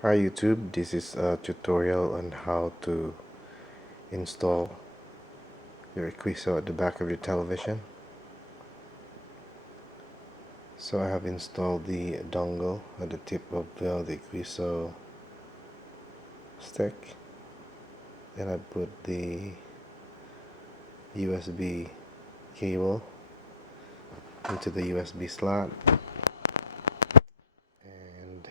Hi YouTube, this is a tutorial on how to install your Equiso at the back of your television. So I have installed the dongle at the tip of the Equiso stick. Then I put the USB cable into the USB slot. And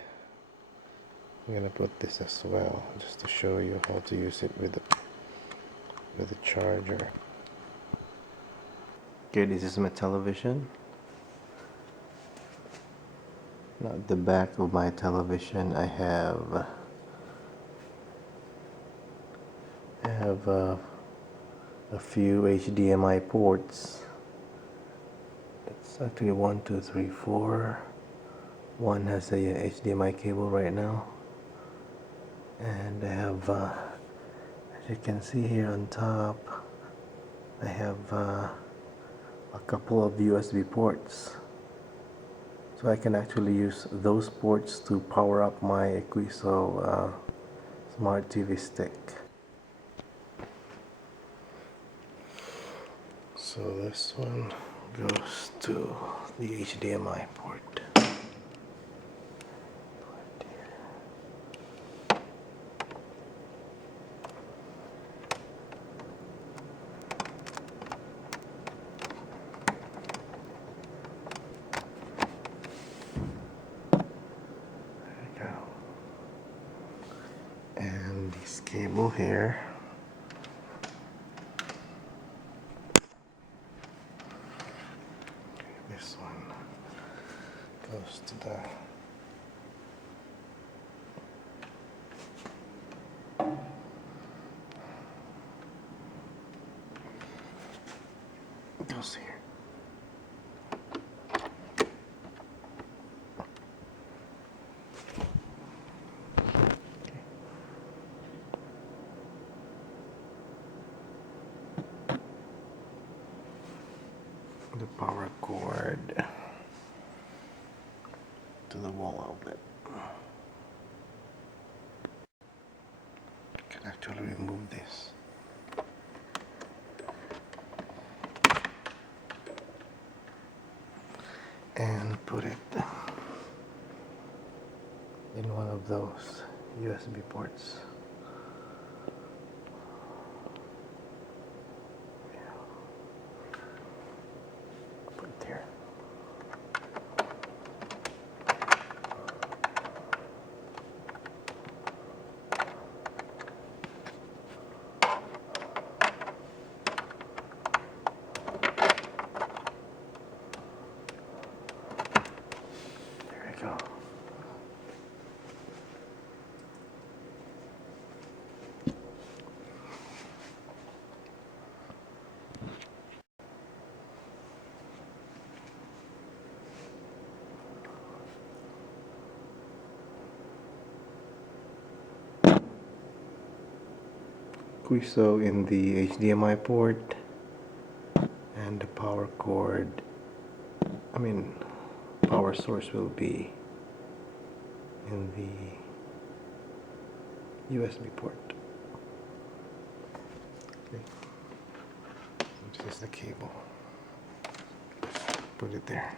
I'm gonna put this as well, just to show you how to use it with the charger. Okay, this is my television. Now at the back of my television I have a few HDMI ports. It's actually 1, 2, 3, 4. One has a HDMI cable right now, and I have as you can see here on top, I have a couple of USB ports, so I can actually use those ports to power up my Equiso Smart TV stick. So this one goes to the HDMI port. And this cable here, this one goes to the goes here. The power cord to the wall outlet. I can actually remove this. And put it in one of those USB ports. Put it there. There we go. Equiso in the HDMI port, and the power cord, power source will be in the USB port. Okay. This is the cable. Put it there.